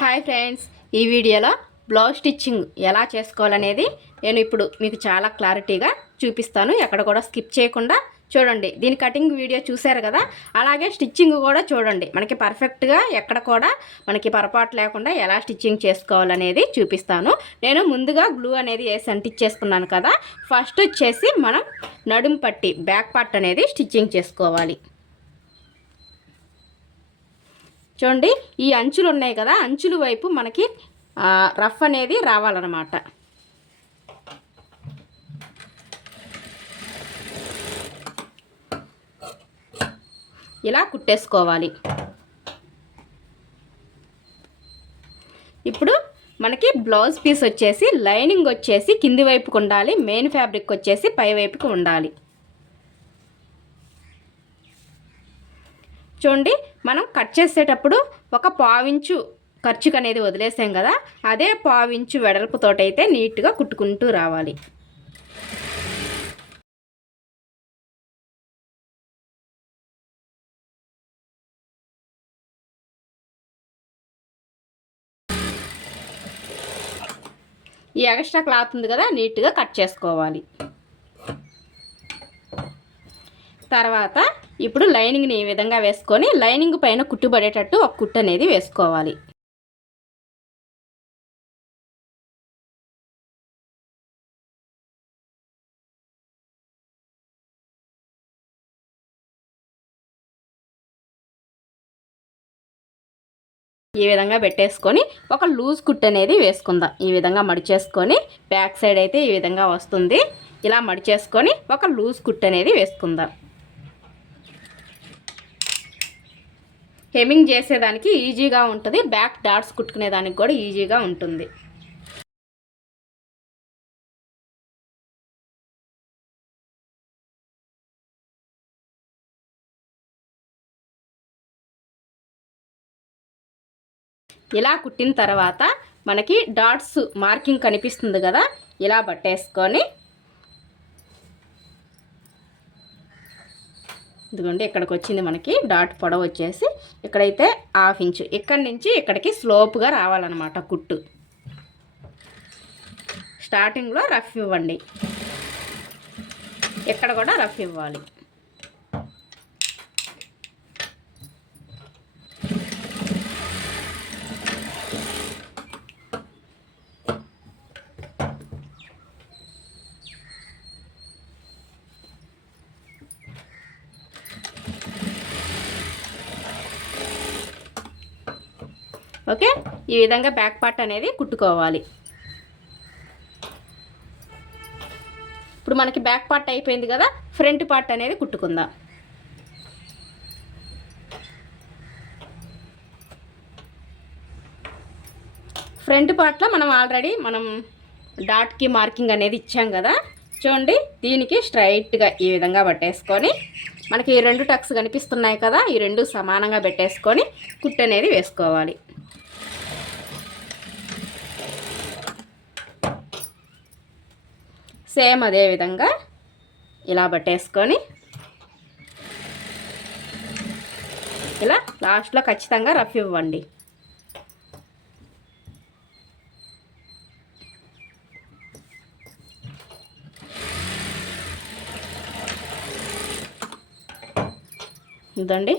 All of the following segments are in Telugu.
హాయ్ ఫ్రెండ్స్, ఈ వీడియోలో బ్లౌజ్ స్టిచ్చింగ్ ఎలా చేసుకోవాలనేది నేను ఇప్పుడు మీకు చాలా క్లారిటీగా చూపిస్తాను. ఎక్కడ కూడా స్కిప్ చేయకుండా చూడండి. దీని కటింగ్ వీడియో చూశారు కదా, అలాగే స్టిచ్చింగ్ కూడా చూడండి. మనకి పర్ఫెక్ట్గా ఎక్కడ కూడా మనకి పొరపాటు లేకుండా ఎలా స్టిచ్చింగ్ చేసుకోవాలనేది చూపిస్తాను. నేను ముందుగా గ్లూ అనేది వేసి అంటించేసుకున్నాను కదా. ఫస్ట్ వచ్చేసి మనం నడుం పట్టి బ్యాక్ పార్ట్ అనేది స్టిచ్చింగ్ చేసుకోవాలి. చూడండి, ఈ అంచులు ఉన్నాయి కదా, అంచుల వైపు మనకి రఫ్ అనేది రావాలన్నమాట. ఇలా కుట్టేసుకోవాలి. ఇప్పుడు మనకి బ్లౌజ్ పీస్ వచ్చేసి లైనింగ్ వచ్చేసి కింది వైపుకు ఉండాలి, మెయిన్ ఫ్యాబ్రిక్ వచ్చేసి పై వైపుకు ఉండాలి. చూడండి, మనం కట్ చేసేటప్పుడు ఒక పావించు ఖర్చుకు అనేది వదిలేసాం కదా, అదే పావించు వెడల్పుతోటైతే నీట్గా కుట్టుకుంటూ రావాలి. ఈ ఎక్స్ట్రా క్లాత్ ఉంది కదా, నీట్గా కట్ చేసుకోవాలి. తర్వాత ఇప్పుడు లైనింగ్ని ఈ విధంగా వేసుకొని లైనింగ్ పైన కుట్టుబడేటట్టు ఒక కుట్టు అనేది వేసుకోవాలి. ఈ విధంగా పెట్టేసుకొని ఒక లూజ్ కుట్టు అనేది వేసుకుందాం. ఈ విధంగా మడిచేసుకొని బ్యాక్ సైడ్ అయితే ఈ విధంగా వస్తుంది. ఇలా మడిచేసుకొని ఒక లూజ్ కుట్టు అనేది వేసుకుందాం. హెమ్మింగ్ చేసేదానికి ఈజీగా ఉంటుంది, బ్యాక్ డాట్స్ కుట్టుకునేదానికి కూడా ఈజీగా ఉంటుంది. ఇలా కుట్టిన తర్వాత మనకి డాట్స్ మార్కింగ్ కనిపిస్తుంది కదా, ఇలా పట్టేసుకొని ఇదిగోండి ఇక్కడికి వచ్చింది. మనకి డాట్ పొడవు వచ్చేసి ఇక్కడైతే 1/2 ఇంచు, ఇక్కడి నుంచి ఇక్కడికి స్లోప్గా రావాలన్నమాట కుట్టు. స్టార్టింగ్లో రఫ్ ఇవ్వండి, ఇక్కడ కూడా రఫ్ ఇవ్వాలి. ఓకే, ఈ విధంగా బ్యాక్ పార్ట్ అనేది కుట్టుకోవాలి. ఇప్పుడు మనకి బ్యాక్ పార్ట్ అయిపోయింది కదా, ఫ్రంట్ పార్ట్ అనేది కుట్టుకుందాం. ఫ్రంట్ పార్ట్లో మనం ఆల్రెడీ డాట్కి మార్కింగ్ అనేది ఇచ్చాం కదా. చూడండి, దీనికి స్ట్రైట్గా ఈ విధంగా పట్టేసుకొని మనకి ఈ 2 టక్స్ కనిపిస్తున్నాయి కదా, ఈ 2 సమానంగా పెట్టేసుకొని కుట్టు అనేది వేసుకోవాలి. సేమ్ అదే విధంగా ఇలా పట్టేసుకొని ఇలా లాస్ట్లో ఖచ్చితంగా రఫ్ ఇవ్వండి. ఇదండి,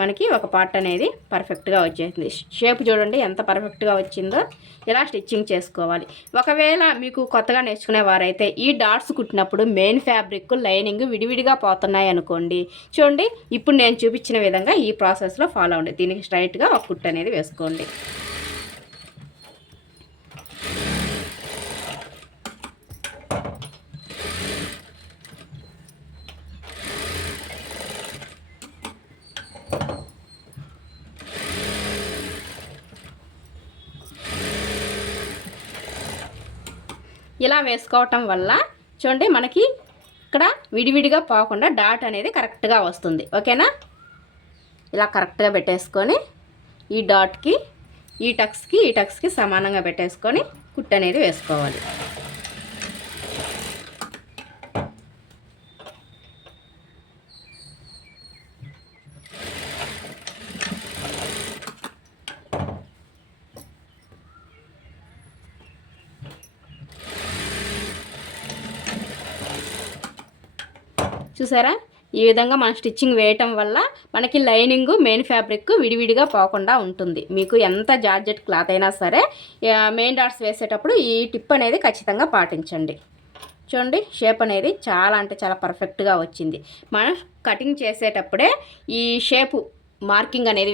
మనకి ఒక పార్ట్ అనేది పర్ఫెక్ట్గా వచ్చేసింది. షేప్ చూడండి ఎంత పర్ఫెక్ట్గా వచ్చిందో. ఇలా స్టిచ్చింగ్ చేసుకోవాలి. ఒకవేళ మీకు కొత్తగా నేర్చుకునే వారైతే ఈ డాట్స్ కుట్టినప్పుడు మెయిన్ ఫ్యాబ్రిక్ లైనింగ్ విడివిడిగా పోతున్నాయి అనుకోండి, చూడండి ఇప్పుడు నేను చూపించిన విధంగా ఈ ప్రాసెస్లో ఫాలో అవ్వండి. దీనికి స్ట్రైట్గా ఒక కుట్టు అనేది వేసుకోండి. ఇలా వేసుకోవటం వల్ల చూడండి మనకి ఇక్కడ విడివిడిగా పోకుండా డాట్ అనేది కరెక్ట్గా వస్తుంది. ఓకేనా, ఇలా కరెక్ట్గా పెట్టేసుకొని ఈ డాట్కి ఈ టక్స్కి సమానంగా పెట్టేసుకొని కుట్టు అనేది వేసుకోవాలి. చూసారా? ఈ విధంగా మనం స్టిచ్చింగ్ వేయటం వల్ల మనకి లైనింగ్ మెయిన్ ఫ్యాబ్రిక్ విడివిడిగా పోకుండా ఉంటుంది. మీకు ఎంత జార్జెట్ క్లాత్ అయినా సరే మెయిన్ డాట్స్ వేసేటప్పుడు ఈ టిప్ అనేది ఖచ్చితంగా పాటించండి. చూడండి, షేప్ అనేది చాలా అంటే చాలా పర్ఫెక్ట్గా వచ్చింది. మనం కటింగ్ చేసేటప్పుడే ఈ షేపు మార్కింగ్ అనేది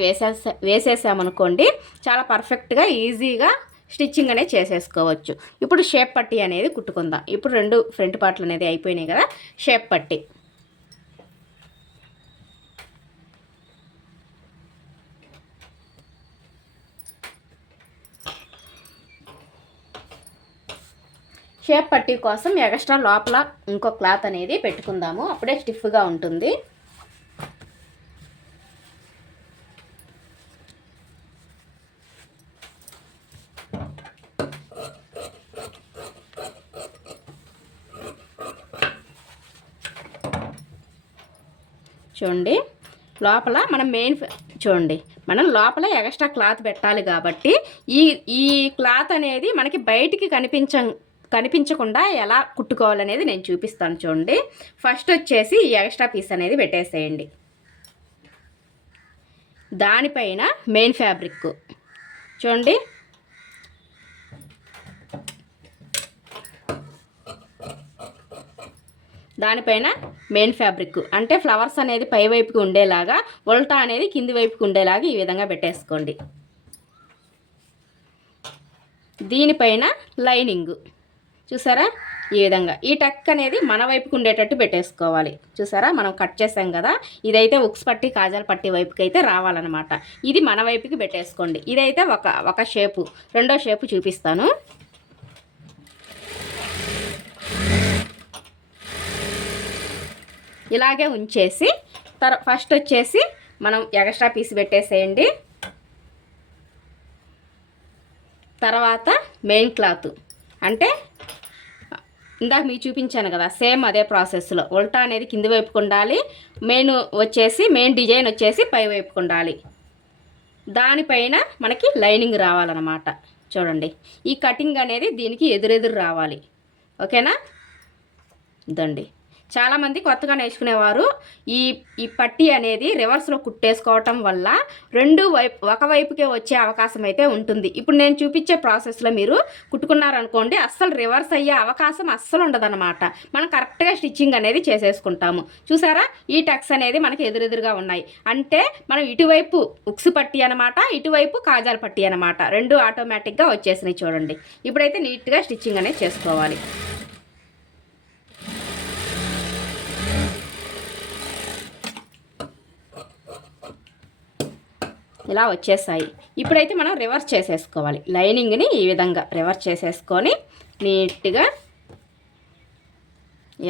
వేసేసామనుకోండి, చాలా పర్ఫెక్ట్గా ఈజీగా స్టిచ్చింగ్ అనేది చేసేసుకోవచ్చు. ఇప్పుడు షేప్ పట్టీ అనేది కుట్టుకుందాం. ఇప్పుడు 2 ఫ్రంట్ పార్ట్లు అనేది అయిపోయినాయి కదా. షేప్ పట్టీ కోసం ఎక్స్ట్రా లోపల ఇంకో క్లాత్ అనేది పెట్టుకుందాము. అప్పుడే స్టిఫ్గా ఉంటుంది. చూడండి, లోపల మనం చూడండి, మనం లోపల ఎక్స్ట్రా క్లాత్ పెట్టాలి కాబట్టి ఈ క్లాత్ అనేది మనకి బయటికి కనిపించకుండా ఎలా కుట్టుకోవాలనేది నేను చూపిస్తాను. చూడండి, ఫస్ట్ వచ్చేసి ఈ ఎక్స్ట్రా పీస్ అనేది పెట్టేసేయండి. దానిపైన మెయిన్ ఫ్యాబ్రిక్ చూడండి, దానిపైన మెయిన్ ఫ్యాబ్రిక్ అంటే ఫ్లవర్స్ అనేది పై వైపుకి ఉండేలాగా, ఉల్టా అనేది కింది వైపుకి ఉండేలాగా ఈ విధంగా పెట్టేసుకోండి. దీనిపైన లైనింగ్ చూసారా? ఈ విధంగా ఈ టక్ అనేది మన వైపుకి ఉండేటట్టు పెట్టేసుకోవాలి. చూసారా? మనం కట్ చేసాం కదా, ఇదైతే ఉక్స్ పట్టి కాజాల పట్టి వైపుకి అయితే రావాలన్నమాట. ఇది మన వైపుకి పెట్టేసుకోండి. ఇదైతే ఒక షేపు. రెండో షేపు చూపిస్తాను. ఇలాగే ఉంచేసి ఫస్ట్ వచ్చేసి మనం ఎక్స్ట్రా పీస్ పెట్టేసేయండి. తర్వాత మెయిన్ క్లాత్ అంటే ఇందాక మీకు చూపించాను కదా, సేమ్ అదే ప్రాసెస్లో ఉల్టా అనేది కింది వైపుకు ఉండాలి, మెయిన్ డిజైన్ వచ్చేసి పై వైపుకు ఉండాలి. దానిపైన మనకి లైనింగ్ రావాలన్నమాట. చూడండి, ఈ కటింగ్ అనేది దీనికి ఎదురెదురు రావాలి. ఓకేనా? ఇదండి. చాలామంది కొత్తగా నేర్చుకునేవారు ఈ పట్టీ అనేది రివర్స్లో కుట్టేసుకోవటం వల్ల ఒకవైపుకే వచ్చే అవకాశం అయితే ఉంటుంది. ఇప్పుడు నేను చూపించే ప్రాసెస్లో మీరు కుట్టుకున్నారనుకోండి, అస్సలు రివర్స్ అయ్యే అవకాశం అస్సలు ఉండదన్నమాట. మనం కరెక్ట్గా స్టిచ్చింగ్ అనేది చేసేసుకుంటాము. చూసారా? ఈ టక్స్ అనేది మనకి ఎదురెదురుగా ఉన్నాయి. అంటే మనం ఇటువైపు ఉక్సు పట్టీ అనమాట, ఇటువైపు కాజాల పట్టీ అనమాట. 2 ఆటోమేటిక్గా వచ్చేసినాయి. చూడండి, ఇప్పుడైతే నీట్గా స్టిచ్చింగ్ అనేది చేసుకోవాలి. ఇలా వచ్చేసాయి. ఇప్పుడైతే మనం రివర్స్ చేసేసుకోవాలి. లైనింగ్ని ఈ విధంగా రివర్స్ చేసేసుకొని నీట్గా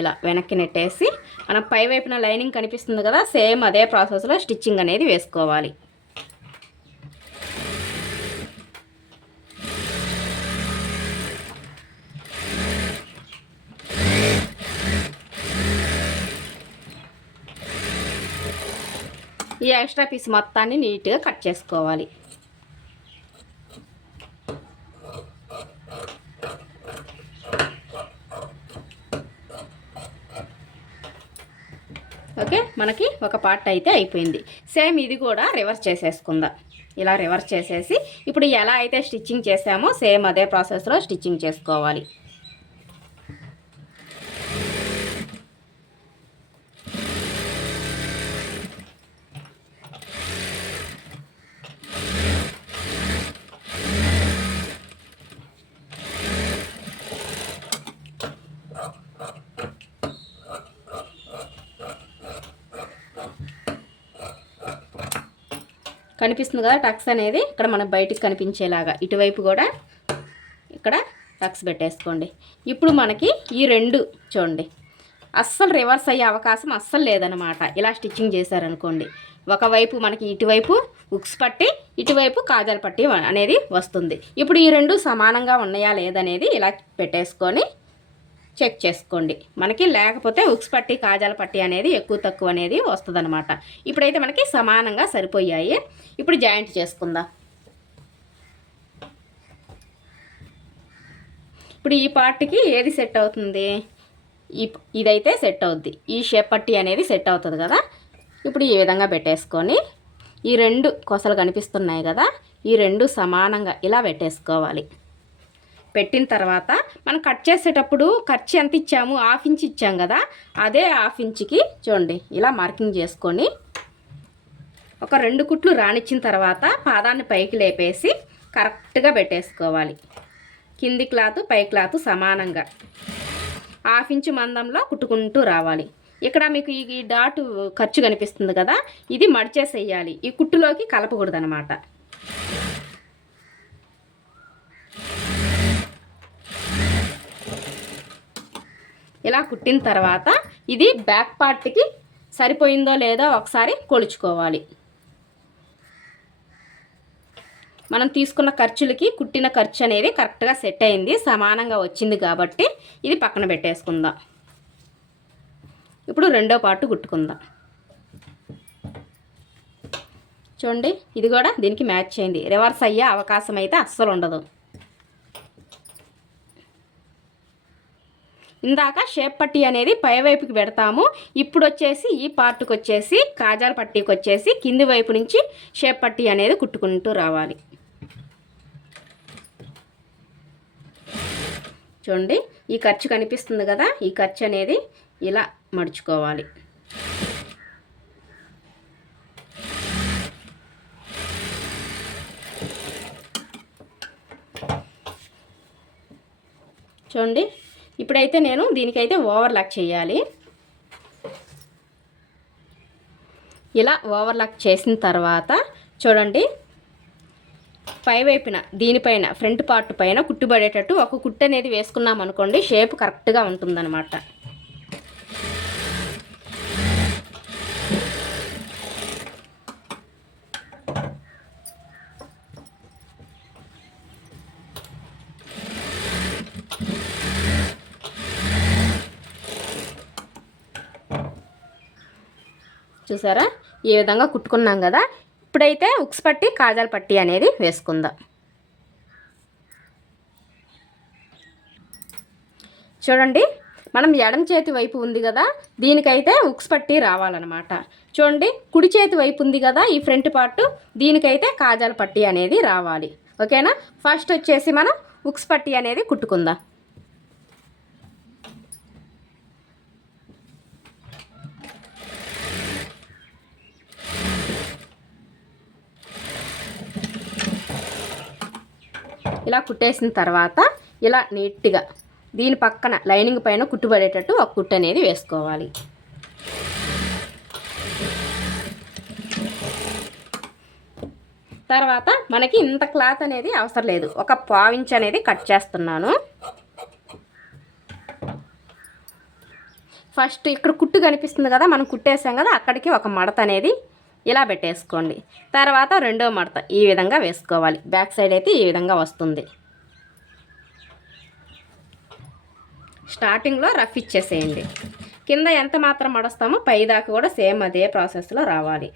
ఇలా వెనక్కి నెట్టేసి మనం పై వైపున లైనింగ్ కనిపిస్తుంది కదా, సేమ్ అదే ప్రాసెస్లో స్టిచ్చింగ్ అనేది వేసుకోవాలి. ఈ ఎక్స్ట్రా పీస్ మొత్తాన్ని నీట్గా కట్ చేసుకోవాలి. ఓకే, మనకి ఒక పార్ట్ అయితే అయిపోయింది. సేమ్ ఇది కూడా రివర్స్ చేసేసుకుందాం. ఇలా రివర్స్ చేసేసి ఇప్పుడు ఎలా అయితే స్టిచ్చింగ్ చేసామో సేమ్ అదే ప్రాసెస్లో స్టిచ్చింగ్ చేసుకోవాలి. కనిపిస్తుంది కదా టక్స్ అనేది, ఇక్కడ మనం బయటికి కనిపించేలాగా ఇటువైపు కూడా ఇక్కడ టక్స్ పెట్టేసుకోండి. ఇప్పుడు మనకి ఈ 2 చూడండి, అస్సలు రివర్స్ అయ్యే అవకాశం అస్సలు లేదనమాట. ఇలా స్టిచ్చింగ్ చేశారనుకోండి, ఒకవైపు మనకి ఇటువైపు ఉక్స్ పట్టి, ఇటువైపు కాజాల పట్టి అనేది వస్తుంది. ఇప్పుడు ఈ 2 సమానంగా ఉన్నాయా లేదనేది ఇలా పెట్టేసుకొని చెక్ చేసుకోండి. మనకి లేకపోతే ఉక్స్ పట్టి కాజాల పట్టి అనేది ఎక్కువ తక్కువ అనేది వస్తుంది అనమాట. ఇప్పుడైతే మనకి సమానంగా సరిపోయాయి. ఇప్పుడు జాయింట్ చేసుకుందాం. ఇప్పుడు ఈ పార్ట్కి ఏది సెట్ అవుతుంది? ఇదైతే సెట్ అవుద్ది, ఈ షేప్ పట్టీ అనేది సెట్ అవుతుంది కదా. ఇప్పుడు ఈ విధంగా పెట్టేసుకొని ఈ రెండు కొసలు కనిపిస్తున్నాయి కదా, ఈ రెండు సమానంగా ఇలా పెట్టేసుకోవాలి. పెట్టిన తర్వాత మనం కట్ చేసేటప్పుడు ఖర్చు ఎంత ఇచ్చాము, 1/2 ఇంచ్ ఇచ్చాం కదా, అదే 1/2 ఇంచ్కి చూడండి ఇలా మార్కింగ్ చేసుకొని ఒక 2 కుట్లు రానిచ్చిన తర్వాత పాదాన్ని పైకి లేపేసి కరెక్ట్గా పెట్టేసుకోవాలి. కింది క్లాత్ పై క్లాత్ సమానంగా 1/2 ఇంచ్ మందంలో కుట్టుకుంటూ రావాలి. ఇక్కడ మీకు ఈ డాట్ ఖర్చు కనిపిస్తుంది కదా, ఇది మడిచేసేయాలి, ఈ కుట్టులోకి కలపకూడదు అనమాట. ఇలా కుట్టిన తర్వాత ఇది బ్యాక్ పార్ట్కి సరిపోయిందో లేదో ఒకసారి కొలుచుకోవాలి. మనం తీసుకున్న ఖర్చులకి కుట్టిన ఖర్చు అనేది కరెక్ట్గా సెట్ అయింది, సమానంగా వచ్చింది కాబట్టి ఇది పక్కన పెట్టేసుకుందాం. ఇప్పుడు రెండో పార్ట్ కుట్టుకుందాం. చూడండి ఇది కూడా దీనికి మ్యాచ్ అయింది, రివర్స్ అయ్యే అవకాశం అయితే అస్సలు ఉండదు. ఇందాక షేప్ పట్టీ అనేది పైవైపుకి పెడతాము, ఇప్పుడు వచ్చేసి ఈ పార్ట్కి వచ్చేసి కాజాల పట్టీకి వచ్చేసి కింది వైపు నుంచి షేప్ పట్టీ అనేది కుట్టుకుంటూ రావాలి. చూడండి ఈ ఖర్చు కనిపిస్తుంది కదా, ఈ ఖర్చు అనేది ఇలా మడుచుకోవాలి. చూడండి ఇప్పుడైతే నేను దీనికైతే ఓవర్లాక్ చేయాలి. ఇలా ఓవర్లాక్ చేసిన తర్వాత చూడండి పైవైపున దీనిపైన ఫ్రంట్ పార్ట్ పైన కుట్టుబడేటట్టు ఒక కుట్టు అనేది వేసుకున్నాం అనుకోండి, షేప్ కరెక్ట్గా ఉంటుందన్నమాట. చూసారా ఈ విధంగా కుట్టుకున్నాం కదా. ఇప్పుడైతే ఉక్స్ పట్టి కాజాల పట్టి అనేది వేసుకుందాం. చూడండి మనం ఎడమ చేతి వైపు ఉంది కదా, దీనికైతే ఉక్స్ పట్టి రావాలన్నమాట. చూడండి కుడి చేతి వైపు ఉంది కదా ఈ ఫ్రంట్ పార్ట్, దీనికైతే కాజాల పట్టి అనేది రావాలి. ఓకేనా, ఫస్ట్ వచ్చేసి మనం ఉక్స్ పట్టి అనేది కుట్టుకుందాం. ఇలా కుట్టేసిన తర్వాత ఇలా నీట్గా దీని పక్కన లైనింగ్ పైన కుట్టుబడేటట్టు ఒక కుట్టు అనేది వేసుకోవాలి. తర్వాత మనకి ఇంత క్లాత్ అనేది అవసరం లేదు, ఒక 1/4 ఇంచ్ అనేది కట్ చేస్తున్నాను. ఫస్ట్ ఇక్కడ కుట్టు కనిపిస్తుంది కదా, మనం కుట్టేసాం కదా, అక్కడికి ఒక మడత అనేది ఇలా పెట్టేసుకోండి. తర్వాత రెండో మడత ఈ విధంగా వేసుకోవాలి. బ్యాక్ సైడ్ అయితే ఈ విధంగా వస్తుంది. స్టార్టింగ్లో రఫ్ ఇచ్చేసేయండి. కింద ఎంత మాత్రం మడుస్తామో పై దాకా కూడా సేమ్ అదే ప్రాసెస్లో రావాలి.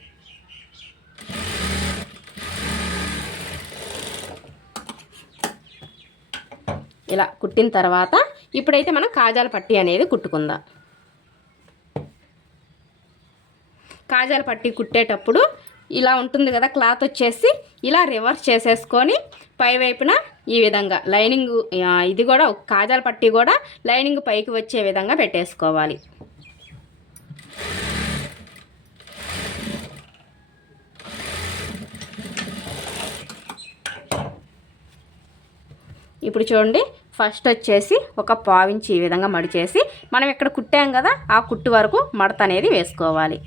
ఇలా కుట్టిన తర్వాత ఇప్పుడైతే మనం కాజాల పట్టీ అనేది కుట్టుకుందాం. కాజాల పట్టీ కుట్టేటప్పుడు ఇలా ఉంటుంది కదా క్లాత్ వచ్చేసి, ఇలా రివర్స్ చేసేసుకొని పైవైపున ఈ విధంగా లైనింగ్ ఇది కూడా కాజాల పట్టీ కూడా లైనింగ్ పైకి వచ్చే విధంగా పెట్టేసుకోవాలి. ఇప్పుడు చూడండి ఫస్ట్ వచ్చేసి ఒక 1/4 ఇంచ్ ఈ విధంగా మడిచేసి మనం ఇక్కడ కుట్టాం కదా ఆ కుట్టు వరకు మడత అనేది వేసుకోవాలి.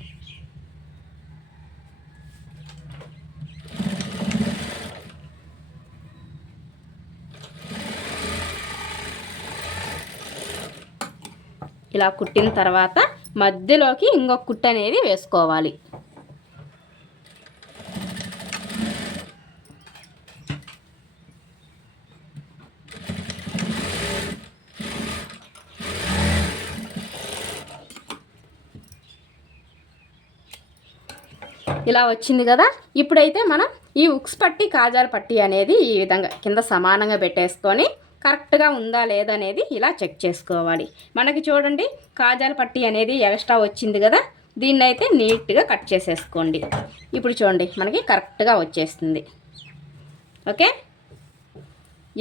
ఇలా కుట్టిన తర్వాత మధ్యలోకి ఇంకొక కుట్టు అనేది వేసుకోవాలి. ఇలా వచ్చింది కదా. ఇప్పుడైతే మనం ఈ ఉక్స్ పట్టి కాజాల పట్టి అనేది ఈ విధంగా కింద సమానంగా పెట్టేసుకొని కరెక్ట్గా ఉందా లేదనేది ఇలా చెక్ చేసుకోవాలి. మనకి చూడండి కాజాల పట్టీ అనేది ఎక్స్ట్రా వచ్చింది కదా, దీన్ని అయితే నీట్గా కట్ చేసేసుకోండి. ఇప్పుడు చూడండి మనకి కరెక్ట్గా వచ్చేస్తుంది. ఓకే,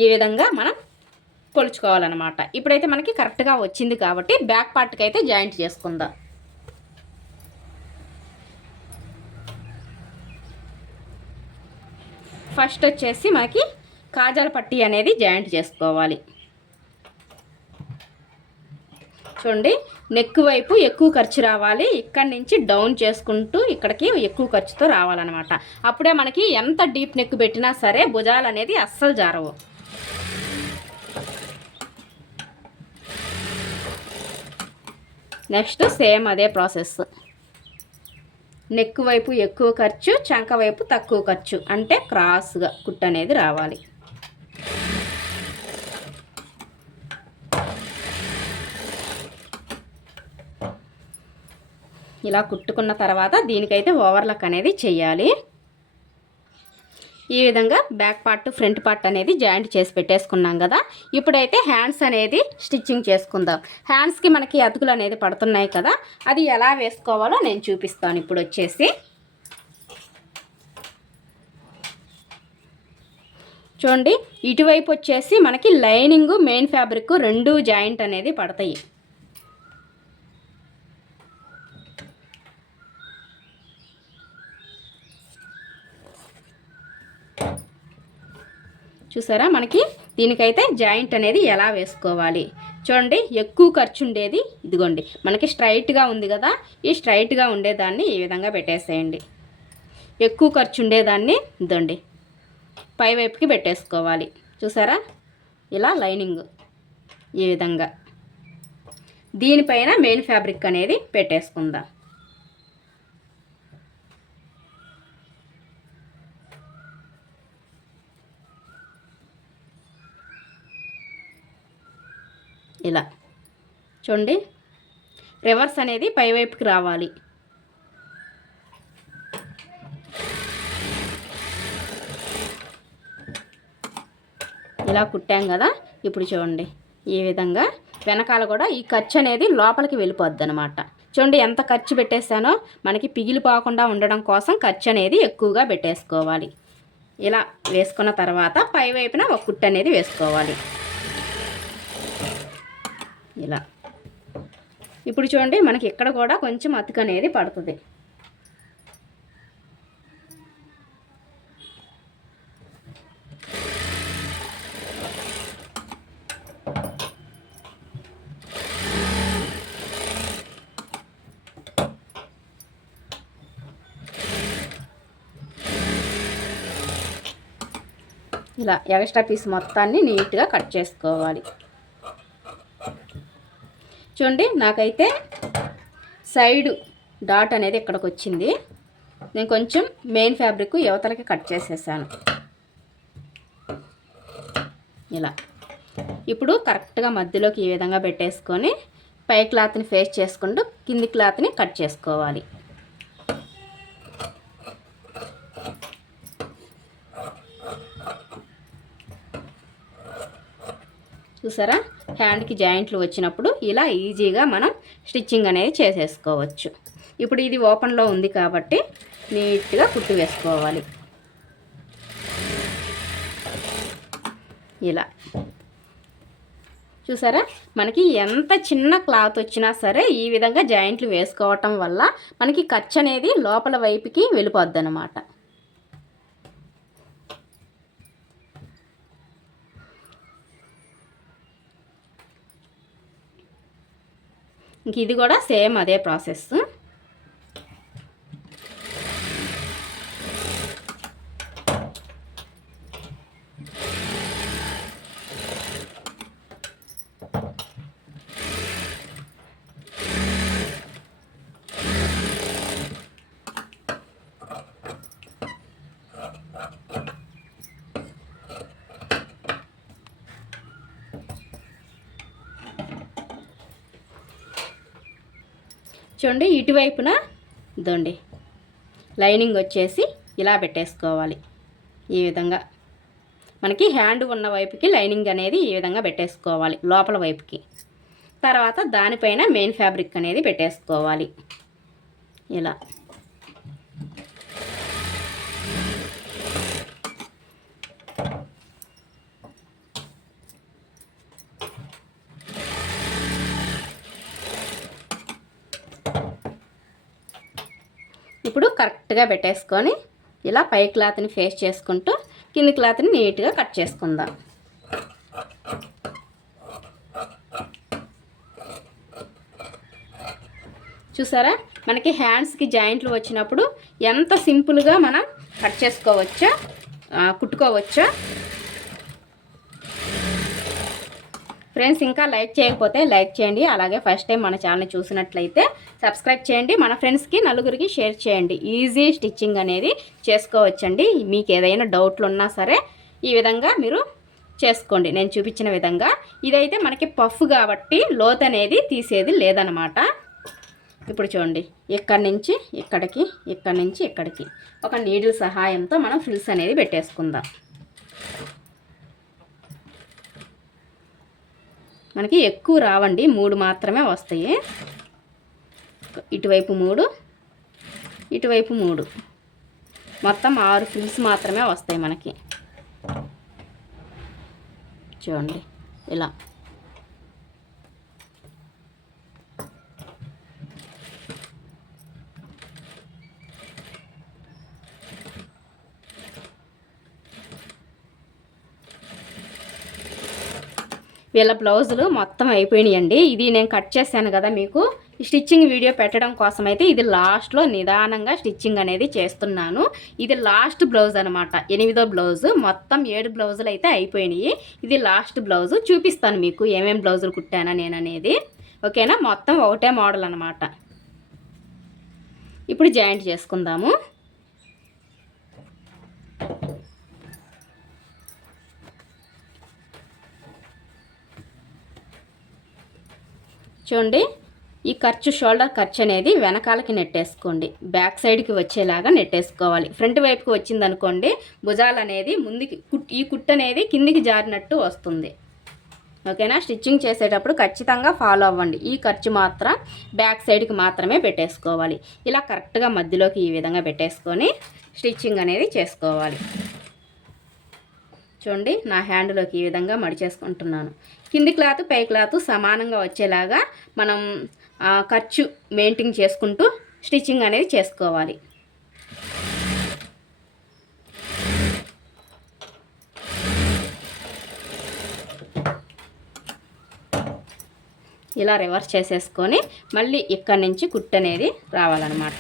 ఈ విధంగా మనం కొలుచుకోవాలన్నమాట. ఇప్పుడైతే మనకి కరెక్ట్గా వచ్చింది కాబట్టి బ్యాక్ పార్ట్కి అయితే జాయింట్ చేసుకుందాం. ఫస్ట్ వచ్చేసి మనకి కాజాల పట్టీ అనేది జాయింట్ చేసుకోవాలి. చూడండి నెక్ వైపు ఎక్కువ ఖర్చు రావాలి, ఇక్కడి నుంచి డౌన్ చేసుకుంటూ ఇక్కడికి ఎక్కువ ఖర్చుతో రావాలన్నమాట. అప్పుడే మనకి ఎంత డీప్ నెక్ పెట్టినా సరే భుజాలు అనేది అస్సలు జారవు. నెక్స్ట్ సేమ్ అదే ప్రాసెస్, నెక్ వైపు ఎక్కువ ఖర్చు, చంక వైపు తక్కువ ఖర్చు, అంటే క్రాస్గా కుట్టు అనేది రావాలి. ఇలా కుట్టుకున్న తర్వాత దీనికైతే ఓవర్లాక్ అనేది చేయాలి. ఈ విధంగా బ్యాక్ పార్ట్ ఫ్రంట్ పార్ట్ అనేది జాయింట్ చేసి పెట్టేసుకున్నాం కదా. ఇప్పుడైతే హ్యాండ్స్ అనేది స్టిచ్చింగ్ చేసుకుందాం. హ్యాండ్స్కి మనకి అతుకులు అనేది పడుతున్నాయి కదా, అది ఎలా వేసుకోవాలో నేను చూపిస్తాను. ఇప్పుడు వచ్చేసి చూడండి ఇటువైపు వచ్చేసి మనకి లైనింగ్ మెయిన్ ఫ్యాబ్రిక్ రెండు జాయింట్ అనేది పడతాయి. చూసారా మనకి దీనికైతే జాయింట్ అనేది ఎలా వేసుకోవాలి. చూడండి ఎక్కువ ఖర్చు ఉండేది ఇదిగోండి మనకి స్ట్రైట్గా ఉంది కదా, ఈ స్ట్రైట్గా ఉండేదాన్ని ఈ విధంగా పెట్టేసేయండి. ఎక్కువ ఖర్చు ఉండేదాన్ని ఇదండి పై వైపుకి పెట్టేసుకోవాలి. చూసారా ఇలా లైనింగ్ ఈ విధంగా దీనిపైన మెయిన్ ఫ్యాబ్రిక్ అనేది పెట్టేసుకుందాం. ఇలా చూడండి రివర్స్ అనేది పై వైపుకి రావాలి. ఇలా కుట్టాం కదా, ఇప్పుడు చూడండి ఈ విధంగా వెనకాల కూడా ఈ ఖర్చు అనేది లోపలికి వెళ్ళిపోద్ది అనమాట. చూడండి ఎంత ఖర్చు పెట్టేసానో, మనకి పిగిలిపోకుండా ఉండడం కోసం ఖర్చు అనేది ఎక్కువగా పెట్టేసుకోవాలి. ఇలా వేసుకున్న తర్వాత పై వైపున ఒక కుట్టు అనేది వేసుకోవాలి. ఇలా ఇప్పుడు చూడండి మనకి ఇక్కడ కూడా కొంచెం అతుకు అనేది పడుతుంది. ఇలా ఎక్స్ట్రా పీస్ మొత్తాన్ని నీట్గా కట్ చేసుకోవాలి. చూడండి నాకైతే సైడ్ డాట్ అనేది ఇక్కడికి వచ్చింది. నేను కొంచెం మెయిన్ ఫ్యాబ్రిక్ యువతలకి కట్ చేసేసాను. ఇలా ఇప్పుడు కరెక్ట్గా మధ్యలోకి ఈ విధంగా పెట్టేసుకొని పై క్లాత్ని ఫేస్ చేసుకుంటూ కింది క్లాత్ని కట్ చేసుకోవాలి. చూసారా హ్యాండ్కి జాయింట్లు వచ్చినప్పుడు ఇలా ఈజీగా మనం స్టిచ్చింగ్ అనేది చేసేసుకోవచ్చు. ఇప్పుడు ఇది ఓపెన్లో ఉంది కాబట్టి నీట్గా కుట్టు వేసుకోవాలి. ఇలా చూసారా మనకి ఎంత చిన్న క్లాత్ వచ్చినా సరే ఈ విధంగా జాయింట్లు వేసుకోవటం వల్ల మనకి ఖర్చు అనేది లోపల వైపుకి వెళ్ళిపోద్ది అన్నమాట. ఇంక ఇది కూడా సేమ్ అదే ప్రాసెస్. చూడండి ఇటువైపున ఇదండి లైనింగ్ వచ్చేసి ఇలా పెట్టేసుకోవాలి. ఈ విధంగా మనకి హ్యాండ్ ఉన్న వైపుకి లైనింగ్ అనేది ఈ విధంగా పెట్టేసుకోవాలి లోపల వైపుకి. తర్వాత దానిపైన మెయిన్ ఫ్యాబ్రిక్ అనేది పెట్టేసుకోవాలి ఇలా. ఇప్పుడు కరెక్ట్గా పెట్టేసుకొని ఇలా పై క్లాత్ని ఫేస్ చేసుకుంటూ కింది క్లాత్ని నీట్గా కట్ చేసుకుందాం. చూసారా మనకి హ్యాండ్స్కి జాయింట్లు వచ్చినప్పుడు ఎంత సింపుల్గా మనం కట్ చేసుకోవచ్చో కుట్టుకోవచ్చో. ఫ్రెండ్స్ ఇంకా లైక్ చేయకపోతే లైక్ చేయండి. అలాగే ఫస్ట్ టైం మన ఛానల్ చూసినట్లయితే సబ్స్క్రైబ్ చేయండి. మన ఫ్రెండ్స్కి నలుగురికి షేర్ చేయండి. ఈజీ స్టిచ్చింగ్ అనేది చేసుకోవచ్చండి. మీకు ఏదైనా డౌట్లు ఉన్నా సరే ఈ విధంగా మీరు చేసుకోండి నేను చూపించిన విధంగా. ఇదైతే మనకి పఫ్ కాబట్టి లోత్ అనేది తీసేది లేదనమాట. ఇప్పుడు చూడండి ఇక్కడి నుంచి ఇక్కడికి, ఇక్కడి నుంచి ఇక్కడికి ఒక నీడిల్ సహాయంతో మనం ఫ్రిల్స్ అనేది పెట్టేసుకుందాం. మనకి ఎక్కువ రావండి, 3 మాత్రమే వస్తాయి. ఇటువైపు 3, ఇటువైపు 3, మొత్తం 6 ఫ్రిల్స్ మాత్రమే వస్తాయి మనకి. చూడండి ఇలా. వీళ్ళ బ్లౌజులు మొత్తం అయిపోయినాయండి. ఇది నేను కట్ చేశాను కదా మీకు స్టిచ్చింగ్ వీడియో పెట్టడం కోసం అయితే ఇది లాస్ట్లో నిదానంగా స్టిచ్చింగ్ అనేది చేస్తున్నాను. ఇది లాస్ట్ బ్లౌజ్ అనమాట, 8వ బ్లౌజు. మొత్తం 7 బ్లౌజులు అయితే అయిపోయినాయి. ఇది లాస్ట్ బ్లౌజు. చూపిస్తాను మీకు ఏమేమి బ్లౌజులు కుట్టానా నేను అనేది. ఓకేనా, మొత్తం ఒకటే మోడల్ అనమాట. ఇప్పుడు జాయింట్ చేసుకుందాము. చూడండి ఈ ఖర్చు షోల్డర్ ఖర్చు అనేది వెనకాలకి నెట్టేసుకోండి, బ్యాక్ సైడ్కి వచ్చేలాగా నెట్టేసుకోవాలి. ఫ్రంట్ వైపుకి వచ్చింది అనుకోండి భుజాలు అనేది ముందుకి ఈ కుట్టు అనేది కిందికి జారినట్టు వస్తుంది. ఓకేనా, స్టిచ్చింగ్ చేసేటప్పుడు ఖచ్చితంగా ఫాలో అవ్వండి. ఈ ఖర్చు మాత్రం బ్యాక్ సైడ్కి మాత్రమే పెట్టేసుకోవాలి. ఇలా కరెక్ట్గా మధ్యలోకి ఈ విధంగా పెట్టేసుకొని స్టిచ్చింగ్ అనేది చేసుకోవాలి. చూడండి నా హ్యాండ్లోకి ఈ విధంగా మడిచేసుకుంటున్నాను. కింది క్లాత్ పై క్లాత్ సమానంగా వచ్చేలాగా మనం ఖర్చు మెయింటైన్ చేసుకుంటూ స్టిచ్చింగ్ అనేది చేసుకోవాలి. ఇలా రివర్స్ చేసేసుకొని మళ్ళీ ఇక్కడి నుంచి కుట్టు అనేది రావాలన్నమాట.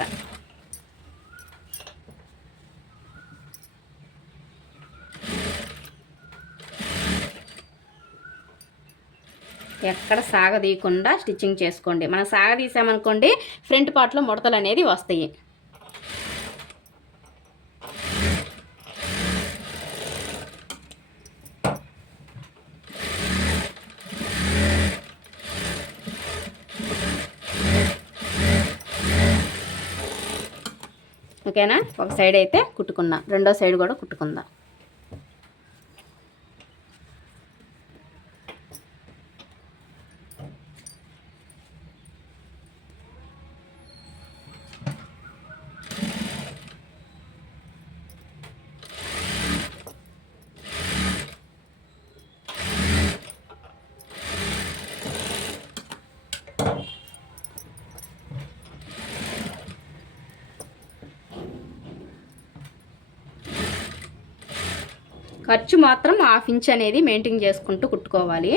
ఎక్కడ సాగదీయకుండా స్టిచ్చింగ్ చేసుకోండి. మనం సాగదీసామనుకోండి ఫ్రంట్ పార్ట్లో ముడతలు అనేది వస్తాయి. ఓకేనా, ఒక సైడ్ అయితే కుట్టుకున్నా, రెండో సైడ్ కూడా కుట్టుకుందాం. ఖర్చు మాత్రం 1/2 ఇంచ్ అనేది మెయింటైన్ చేసుకుంటూ కుట్టుకోవాలి.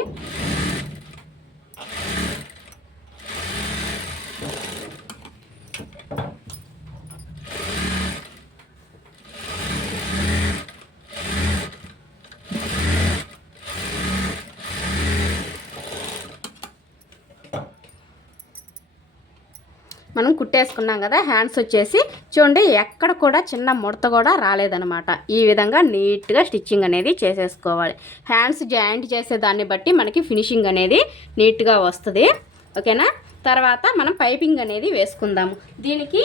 మనం కుట్టేసుకున్నాం కదా, హ్యాండ్స్ వచ్చేసి చూడండి ఎక్కడ కూడా చిన్న ముడత కూడా రాలేదనమాట. ఈ విధంగా నీట్గా స్టిచ్చింగ్ అనేది చేసేసుకోవాలి. హ్యాండ్స్ జాయింట్ చేసే దాన్ని బట్టి మనకి ఫినిషింగ్ అనేది నీట్గా వస్తుంది. ఓకేనా, తర్వాత మనం పైపింగ్ అనేది వేసుకుందాము. దీనికి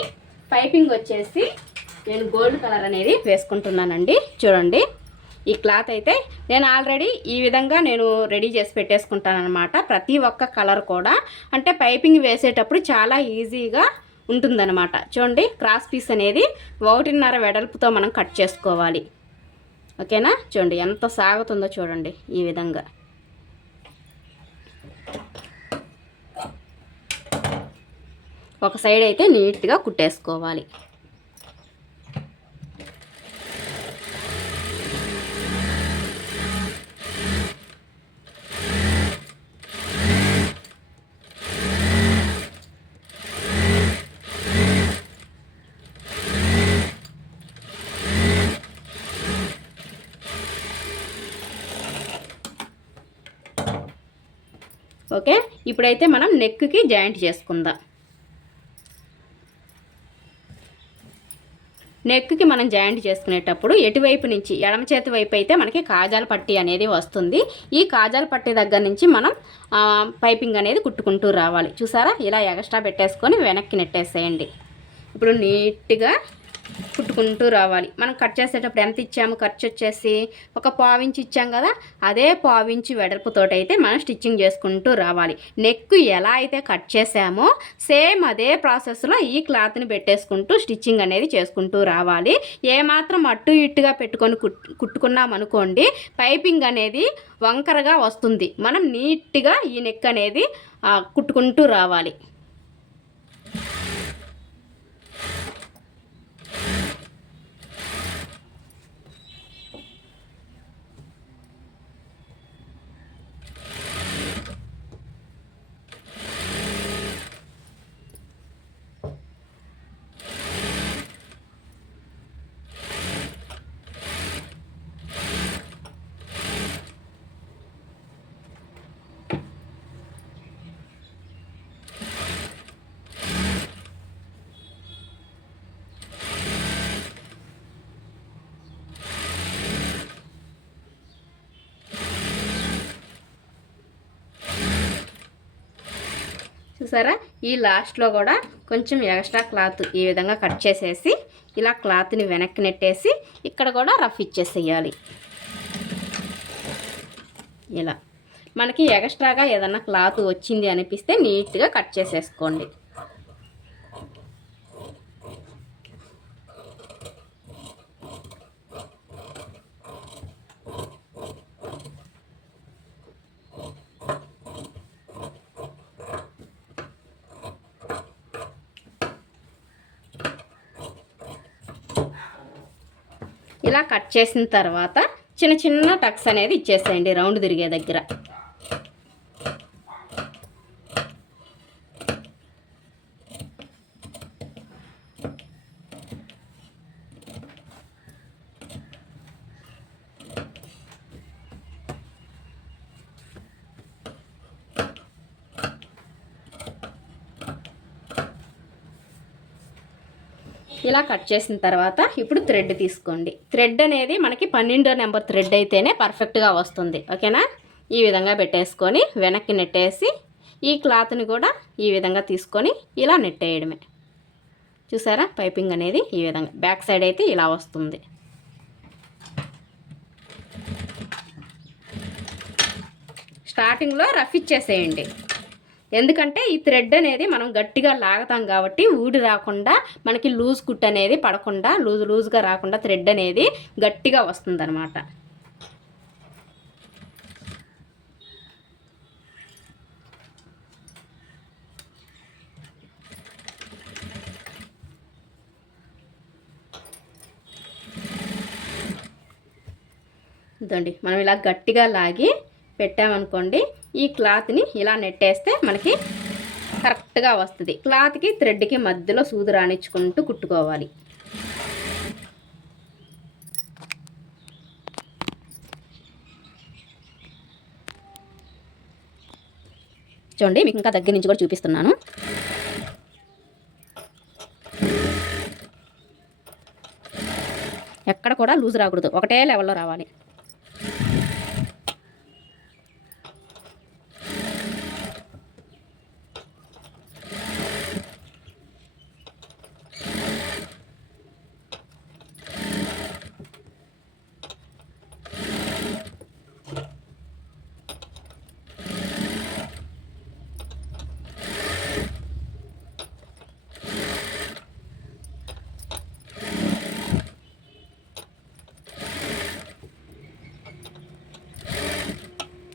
పైపింగ్ వచ్చేసి నేను గోల్డ్ కలర్ అనేది వేసుకుంటున్నానండి. చూడండి ఈ క్లాత్ అయితే నేను ఆల్రెడీ ఈ విధంగా నేను రెడీ చేసి పెట్టేసుకుంటాను అనమాట. ప్రతి ఒక్క కలర్ కూడా అంటే పైపింగ్ వేసేటప్పుడు చాలా ఈజీగా ఉంటుందన్నమాట. చూడండి, క్రాస్ పీస్ అనేది 1.5 వెడల్పుతో మనం కట్ చేసుకోవాలి. ఓకేనా? చూడండి ఎంత సాగుతుందో చూడండి. ఈ విధంగా ఒక సైడ్ అయితే నీట్గా కుట్టేసుకోవాలి. ఓకే, ఇప్పుడైతే మనం నెక్కి జాయింట్ చేసుకుందాం. నెక్కి మనం జాయింట్ చేసుకునేటప్పుడు ఎటువైపు నుంచి, ఎడమ చేతి వైపు అయితే మనకి కాజాల పట్టీ అనేది వస్తుంది. ఈ కాజాల పట్టీ దగ్గర నుంచి మనం పైపింగ్ అనేది కుట్టుకుంటూ రావాలి. చూసారా, ఇలా ఎక్స్ట్రా పెట్టేసుకొని వెనక్కి నెట్టేసేయండి. ఇప్పుడు నీట్గా కుట్టుకుంటూ రావాలి. మనం కట్ చేసేటప్పుడు ఎంత ఇచ్చాము, ఖర్చు వచ్చేసి 1 పావించి ఇచ్చాం కదా, అదే పావించి వెడల్పుతోటి అయితే మనం స్టిచ్చింగ్ చేసుకుంటూ రావాలి. నెక్ ఎలా అయితే కట్ చేసామో సేమ్ అదే ప్రాసెస్లో ఈ క్లాత్ని పెట్టేసుకుంటూ స్టిచ్చింగ్ అనేది చేసుకుంటూ రావాలి. ఏమాత్రం అటు ఇట్టుగా పెట్టుకొని కుట్టుకున్నాం అనుకోండి, పైపింగ్ అనేది వంకరగా వస్తుంది. మనం నీట్గా ఈ నెక్ అనేది కుట్టుకుంటూ రావాలి. చూసారా, ఈ లాస్ట్లో కూడా కొంచెం ఎక్స్ట్రా క్లాత్ ఈ విధంగా కట్ చేసేసి ఇలా క్లాత్ని వెనక్కి నెట్టేసి ఇక్కడ కూడా రఫ్ ఇచ్చేసేయాలి. ఇలా మనకి ఎక్స్ట్రాగా ఏదన్నా క్లాత్ వచ్చింది అనిపిస్తే నీట్గా కట్ చేసేసుకోండి. ఇలా కట్ చేసిన తర్వాత చిన్న చిన్న టక్స్ అనేది ఇచ్చేసేయండి రౌండ్ తిరిగే దగ్గర. ఇలా కట్ చేసిన తర్వాత ఇప్పుడు థ్రెడ్ తీసుకోండి. థ్రెడ్ అనేది మనకి 12వ నెంబర్ థ్రెడ్ అయితేనే పర్ఫెక్ట్గా వస్తుంది. ఓకేనా? ఈ విధంగా పెట్టేసుకొని వెనక్కి నెట్టేసి ఈ క్లాత్ని కూడా ఈ విధంగా తీసుకొని ఇలా నెట్టేయడమే. చూసారా, పైపింగ్ అనేది ఈ విధంగా బ్యాక్ సైడ్ అయితే ఇలా వస్తుంది. స్టార్టింగ్లో రఫ్ ఇచ్చేసేయండి. ఎందుకంటే ఈ థ్రెడ్ అనేది మనం గట్టిగా లాగుతాం కాబట్టి ఊడి రాకుండా మనకి లూజ్ కుట్ అనేది పడకుండా లూజ్గా రాకుండా థ్రెడ్ అనేది గట్టిగా వస్తుందన్నమాట. ఇదండి, మనం ఇలా గట్టిగా లాగి పెట్టామనుకోండి, ఈ క్లాత్ని ఇలా నెట్టేస్తే మనకి కరెక్ట్గా వస్తుంది. క్లాత్కి థ్రెడ్కి మధ్యలో సూది రానిచ్చుకుంటూ కుట్టుకోవాలి. చూడండి, మీకు ఇంకా దగ్గర నుంచి కూడా చూపిస్తున్నాను. ఎక్కడ కూడా లూజ్ రాకూడదు, ఒకటే లెవెల్లో రావాలి.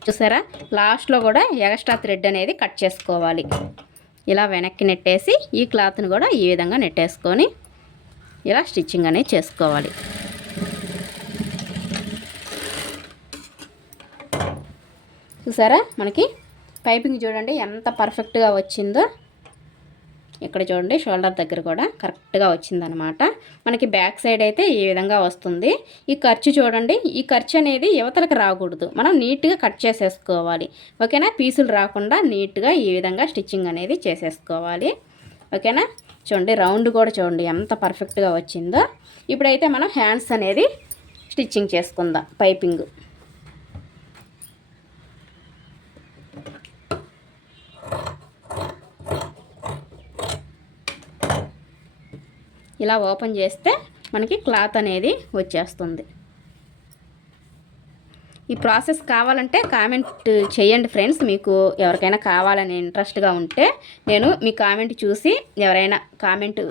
చూసారా, లాస్ట్లో కూడా ఎక్స్ట్రా థ్రెడ్ అనేది కట్ చేసుకోవాలి. ఇలా వెనక్కి నెట్టేసి ఈ క్లాత్ని కూడా ఈ విధంగా నెట్టేసుకొని ఇలా స్టిచ్చింగ్ అనేది చేసుకోవాలి. చూసారా, మనకి పైపింగ్ చూడండి ఎంత పర్ఫెక్ట్గా వచ్చిందో. ఇక్కడ చూడండి షోల్డర్ దగ్గర కూడా కరెక్ట్గా వచ్చిందనమాట. మనకి బ్యాక్ సైడ్ అయితే ఈ విధంగా వస్తుంది. ఈ ఖర్చు చూడండి, ఈ ఖర్చు అనేది యువతలకు రాకూడదు, మనం నీట్గా కట్ చేసేసుకోవాలి. ఓకేనా, పీసులు రాకుండా నీట్గా ఈ విధంగా స్టిచ్చింగ్ అనేది చేసేసుకోవాలి. ఓకేనా, చూడండి రౌండ్ కూడా చూడండి ఎంత పర్ఫెక్ట్గా వచ్చిందో. ఇప్పుడైతే మనం హ్యాండ్స్ అనేది స్టిచ్చింగ్ చేసుకుందాం. పైపింగ్ ఇలా ఓపెన్ చేస్తే మనకి క్లాత్ అనేది వచ్చేస్తుంది. ఈ ప్రాసెస్ కావాలంటే కామెంట్ చేయండి ఫ్రెండ్స్. మీకు ఎవరికైనా కావాలని ఇంట్రెస్ట్గా ఉంటే నేను మీ కామెంట్ చూసి ఎవరైనా కామెంట్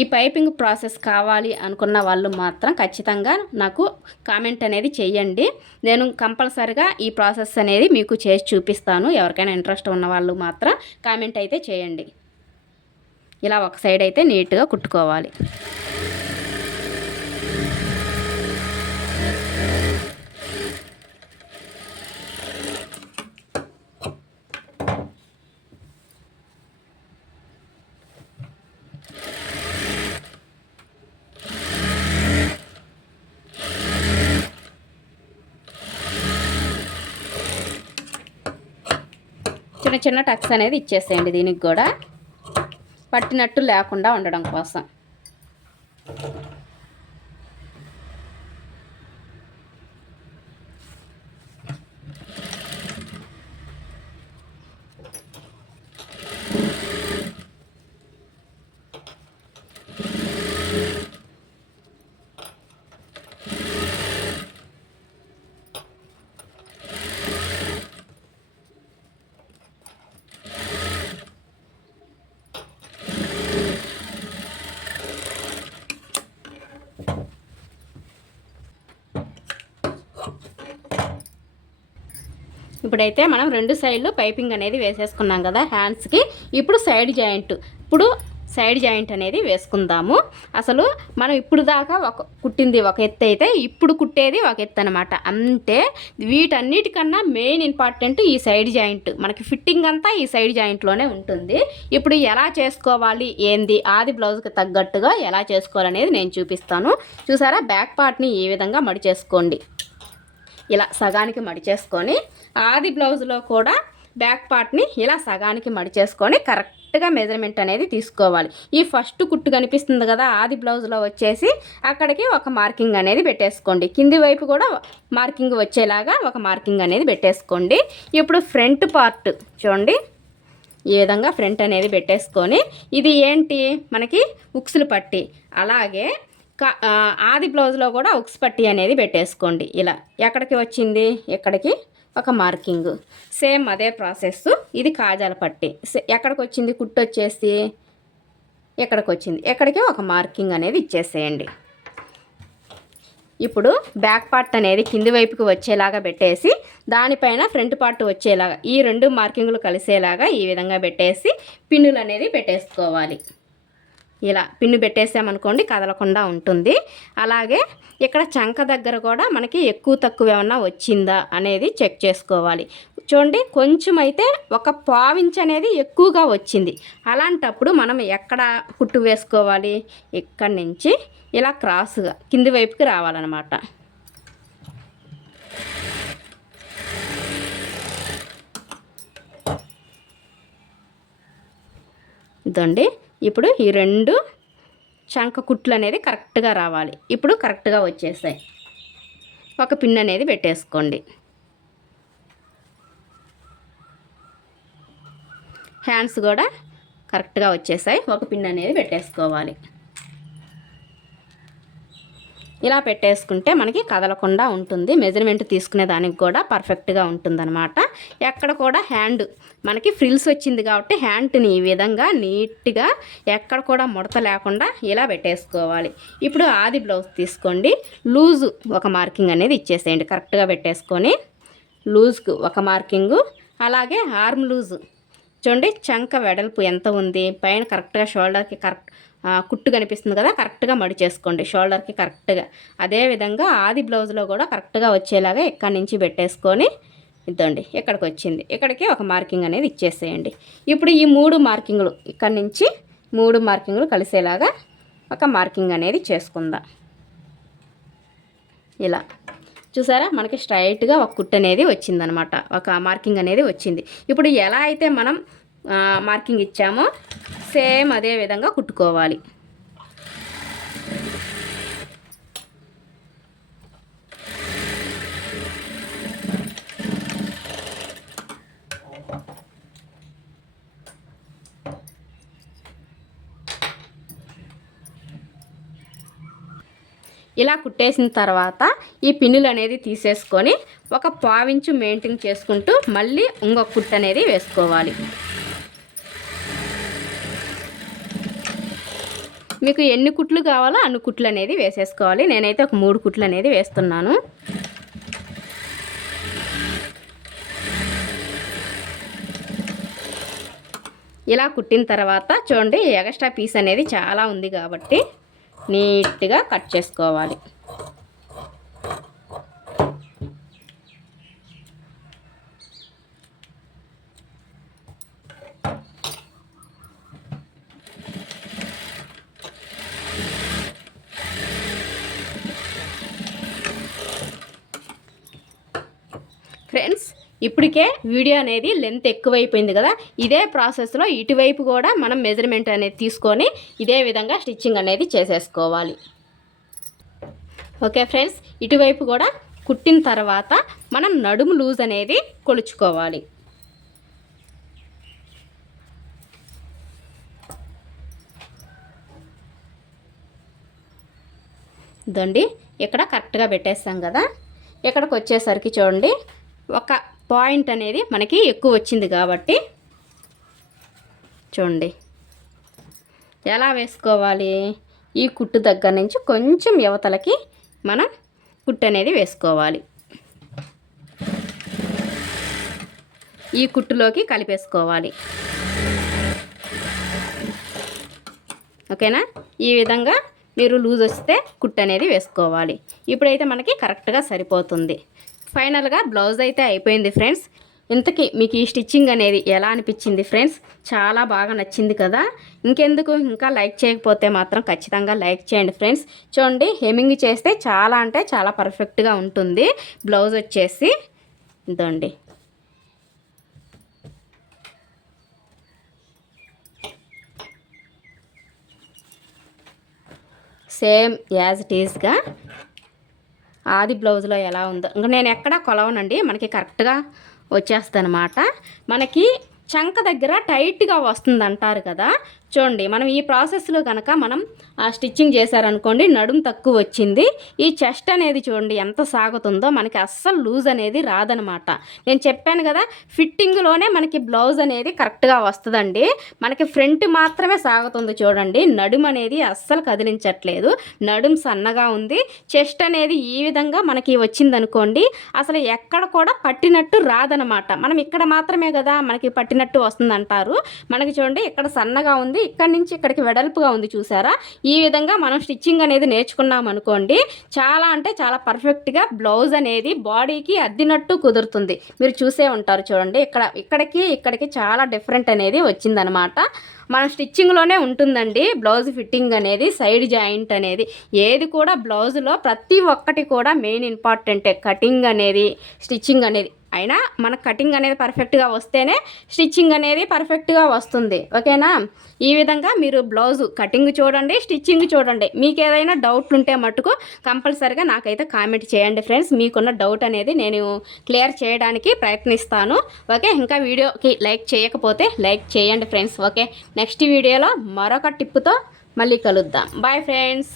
ఈ పైపింగ్ ప్రాసెస్ కావాలి అనుకున్న వాళ్ళు మాత్రం ఖచ్చితంగా నాకు కామెంట్ అనేది చేయండి. నేను కంపల్సరిగా ఈ ప్రాసెస్ అనేది మీకు చేసి చూపిస్తాను. ఎవరికైనా ఇంట్రెస్ట్ ఉన్న వాళ్ళు మాత్రం కామెంట్ అయితే చేయండి. ఇలా ఒక సైడ్ అయితే నీట్గా కుట్టుకోవాలి. చిన్న చిన్న టక్స్ అనేది ఇచ్చేసేయండి, దీనికి కూడా పట్టినట్టు లేకుండా ఉండడం కోసం. ఇప్పుడైతే మనం రెండు సైడ్లు పైపింగ్ అనేది వేసేసుకున్నాం కదా హ్యాండ్స్కి. ఇప్పుడు సైడ్ జాయింట్ అనేది వేసుకుందాము. అసలు మనం ఇప్పుడు దాకా కుట్టింది ఒక ఎత్తు అయితే ఇప్పుడు కుట్టేది ఒక ఎత్తు అనమాట. అంటే వీటన్నిటికన్నా మెయిన్ ఇంపార్టెంట్ ఈ సైడ్ జాయింట్. మనకి ఫిట్టింగ్ అంతా ఈ సైడ్ జాయింట్లోనే ఉంటుంది. ఇప్పుడు ఎలా చేసుకోవాలి ఏంది ఆది బ్లౌజ్కి తగ్గట్టుగా ఎలా చేసుకోవాలనేది నేను చూపిస్తాను. చూసారా, బ్యాక్ పార్ట్ని ఈ విధంగా మడి చేసుకోండి. ఇలా సగానికి మడి చేసుకొని ఆది బ్లౌజ్లో కూడా బ్యాక్ పార్ట్ని ఇలా సగానికి మడి చేసుకొని కరెక్ట్గా మెజర్మెంట్ అనేది తీసుకోవాలి. ఈ ఫస్ట్ కుట్టు కనిపిస్తుంది కదా ఆది బ్లౌజ్లో వచ్చేసి అక్కడికి ఒక మార్కింగ్ అనేది పెట్టేసుకోండి. కింది వైపు కూడా మార్కింగ్ వచ్చేలాగా ఒక మార్కింగ్ అనేది పెట్టేసుకోండి. ఇప్పుడు ఫ్రంట్ పార్ట్ చూడండి ఈ విధంగా ఫ్రంట్ అనేది పెట్టేసుకొని ఇది ఏంటి మనకి ఉక్సులు పట్టి, అలాగే ఆది బ్లౌజ్లో కూడా ఉక్స్ పట్టి అనేది పెట్టేసుకోండి. ఇలా ఎక్కడికి వచ్చింది ఇక్కడికి ఒక మార్కింగ్, సేమ్ అదే ప్రాసెస్. ఇది కాజాల పట్టి ఎక్కడికి వచ్చింది కుట్టు వచ్చేసి ఎక్కడికి వచ్చింది ఎక్కడికి ఒక మార్కింగ్ అనేది ఇచ్చేసేయండి. ఇప్పుడు బ్యాక్ పార్ట్ అనేది కింది వైపుకి వచ్చేలాగా పెట్టేసి దానిపైన ఫ్రంట్ పార్ట్ వచ్చేలాగా ఈ రెండు మార్కింగ్లు కలిసేలాగా ఈ విధంగా పెట్టేసి పిన్నులు అనేది పెట్టేసుకోవాలి. ఇలా పిన్ను పెట్టేసామనుకోండి కదలకుండా ఉంటుంది. అలాగే ఇక్కడ చంక దగ్గర కూడా మనకి ఎక్కువ తక్కువ ఏమన్నా వచ్చిందా అనేది చెక్ చేసుకోవాలి. చూడండి కొంచెం అయితే ఒక పావించ్ అనేది ఎక్కువగా వచ్చింది. అలాంటప్పుడు మనం ఎక్కడ కుట్టు వేసుకోవాలి, ఇక్కడి నుంచి ఇలా క్రాస్గా కింది వైపుకి రావాలన్నమాట. ఇదండి, ఇప్పుడు ఈ రెండు చంక కుట్లు అనేది కరెక్ట్గా రావాలి. ఇప్పుడు కరెక్ట్గా వచ్చేసాయి. ఒక పిన్ అనేది పెట్టేసుకోండి. హ్యాండ్స్ కూడా కరెక్ట్గా వచ్చేసాయి. ఒక పిన్ అనేది పెట్టేసుకోవాలి. ఇలా పెట్టేసుకుంటే మనకి కదలకుండా ఉంటుంది. మెజర్మెంట్ తీసుకునే దానికి కూడా పర్ఫెక్ట్గా ఉంటుందన్నమాట. ఎక్కడ కూడా హ్యాండ్ మనకి ఫ్రిల్స్ వచ్చింది కాబట్టి హ్యాండ్ని ఈ విధంగా నీట్గా ఎక్కడ కూడా ముడత లేకుండా ఇలా పెట్టేసుకోవాలి. ఇప్పుడు ఆది బ్లౌజ్ తీసుకోండి. లూజు ఒక మార్కింగ్ అనేది ఇచ్చేసేయండి. కరెక్ట్గా పెట్టేసుకొని లూజ్కు ఒక మార్కింగు, అలాగే ఆర్మ్ లూజు చూడండి చంక వెడల్పు ఎంత ఉంది, పైన కరెక్ట్గా షోల్డర్కి కుట్టు కనిపిస్తుంది కదా, కరెక్ట్గా మడి చేసుకోండి షోల్డర్కి కరెక్ట్గా. అదేవిధంగా ఆది బ్లౌజ్లో కూడా కరెక్ట్గా వచ్చేలాగా ఇక్కడి నుంచి పెట్టేసుకొని ఇద్దండి ఇక్కడికి వచ్చింది, ఇక్కడికి ఒక మార్కింగ్ అనేది ఇచ్చేసేయండి. ఇప్పుడు ఈ 3 మార్కింగ్లు ఇక్కడి నుంచి 3 మార్కింగ్లు కలిసేలాగా ఒక మార్కింగ్ అనేది చేసుకుందాం. ఇలా చూసారా మనకి స్ట్రైట్గా ఒక కుట్టు అనేది వచ్చిందనమాట, ఒక మార్కింగ్ అనేది వచ్చింది. ఇప్పుడు ఎలా అయితే మనం మార్కింగ్ ఇచ్చామో సేమ్ అదే విధంగా కుట్టుకోవాలి. ఇలా కుట్టేసిన తర్వాత ఈ పిన్నులు అనేది తీసేసుకొని ఒక పావించు మెయింటైన్ చేసుకుంటూ మళ్ళీ ఇంకొక కుట్టు అనేది వేసుకోవాలి. మీకు ఎన్ని కుట్లు కావాలో అన్ని కుట్లు అనేది వేసేసుకోవాలి. నేనైతే ఒక 3 కుట్లు అనేది వేస్తున్నాను. ఇలా కుట్టిన తర్వాత చూడండి ఎక్స్ట్రా పీస్ అనేది చాలా ఉంది కాబట్టి నీట్గా కట్ చేసుకోవాలి. ఫ్రెండ్స్ ఇప్పటికే వీడియో అనేది లెంత్ ఎక్కువైపోయింది కదా, ఇదే ప్రాసెస్లో ఇటువైపు కూడా మనం మెజర్మెంట్ అనేది తీసుకొని ఇదే విధంగా స్టిచ్చింగ్ అనేది చేసేసుకోవాలి. ఓకే ఫ్రెండ్స్, ఇటువైపు కూడా కుట్టిన తర్వాత మనం నడుము లూజ్ అనేది కొలుచుకోవాలి. ఇదండి ఇక్కడ కరెక్ట్గా పెట్టేస్తాం కదా, ఇక్కడికి వచ్చేసరికి చూడండి ఒక పాయింట్ అనేది మనకి ఎక్కువ వచ్చింది కాబట్టి చూడండి ఎలా వేసుకోవాలి. ఈ కుట్టు దగ్గర నుంచి కొంచెం యువతలకి మనం కుట్టు అనేది వేసుకోవాలి. ఈ కుట్టులోకి కలిపేసుకోవాలి. ఓకేనా, ఈ విధంగా మీరు లూజ్ వస్తే కుట్టు అనేది వేసుకోవాలి. ఇప్పుడైతే మనకి కరెక్ట్గా సరిపోతుంది. ఫైనల్గా బ్లౌజ్ అయితే అయిపోయింది ఫ్రెండ్స్. ఇంతకీ మీకు ఈ స్టిచ్చింగ్ అనేది ఎలా అనిపించింది ఫ్రెండ్స్? చాలా బాగా నచ్చింది కదా. ఇంకెందుకు, ఇంకా లైక్ చేయకపోతే మాత్రం ఖచ్చితంగా లైక్ చేయండి ఫ్రెండ్స్. చూడండి హెమ్మింగ్ చేస్తే చాలా అంటే చాలా పర్ఫెక్ట్గా ఉంటుంది. బ్లౌజ్ వచ్చేసి ఇదండి సేమ్ యాజ్ ఇట్ ఈస్గా ఆది బ్లౌజ్లో ఎలా ఉందో ఇంకా నేను ఎక్కడా కొలవనండి, మనకి కరెక్ట్గా వచ్చేస్తుంది అన్నమాట. మనకి చంక దగ్గర టైట్గా వస్తుంది అంటారు కదా, చూడండి మనం ఈ ప్రాసెస్లో కనుక మనం స్టిచ్చింగ్ చేశారనుకోండి నడుము తక్కువ వచ్చింది. ఈ చెస్ట్ అనేది చూడండి ఎంత సాగుతుందో, మనకి అస్సలు లూజ్ అనేది రాదనమాట. నేను చెప్పాను కదా ఫిట్టింగ్లోనే మనకి బ్లౌజ్ అనేది కరెక్ట్గా వస్తుందండి. మనకి ఫ్రంట్ మాత్రమే సాగుతుంది చూడండి, నడుము అనేది అస్సలు కదిలించట్లేదు. నడుము సన్నగా ఉంది. చెస్ట్ అనేది ఈ విధంగా మనకి వచ్చిందనుకోండి అసలు ఎక్కడ కూడా పట్టినట్టు రాదనమాట. మనం ఇక్కడ మాత్రమే కదా మనకి పట్టినట్టు వస్తుంది అంటారు. మనకి చూడండి ఇక్కడ సన్నగా ఉంది, ఇక్కడ నుంచి ఇక్కడికి వెడల్పుగా ఉంది చూసారా. ఈ విధంగా మనం స్టిచ్చింగ్ అనేది నేర్చుకున్నాం అనుకోండి చాలా అంటే చాలా పర్ఫెక్ట్గా బ్లౌజ్ అనేది బాడీకి అద్దినట్టు కుదురుతుంది. మీరు చూసే ఉంటారు చూడండి ఇక్కడికి చాలా డిఫరెంట్ అనేది వచ్చిందనమాట. మన స్టిచ్చింగ్లోనే ఉంటుందండి బ్లౌజ్ ఫిట్టింగ్ అనేది, సైడ్ జాయింట్ అనేది ఏది కూడా బ్లౌజ్లో ప్రతి ఒక్కటి కూడా మెయిన్ ఇంపార్టెంటే. కటింగ్ అనేది స్టిచ్చింగ్ అనేది అయినా మన కటింగ్ అనేది పర్ఫెక్ట్గా వస్తేనే స్టిచ్చింగ్ అనేది పర్ఫెక్ట్గా వస్తుంది. ఓకేనా, ఈ విధంగా మీరు బ్లౌజ్ కటింగ్ చూడండి, స్టిచ్చింగ్ చూడండి. మీకు ఏదైనా డౌట్లు ఉంటే మటుకు కంపల్సరిగా నాకైతే కామెంట్ చేయండి ఫ్రెండ్స్. మీకున్న డౌట్ అనేది నేను క్లియర్ చేయడానికి ప్రయత్నిస్తాను. ఓకే, ఇంకా వీడియోకి లైక్ చేయకపోతే లైక్ చేయండి ఫ్రెండ్స్. ఓకే, నెక్స్ట్ వీడియోలో మరొక టిప్తో మళ్ళీ కలుద్దాం. Bye friends.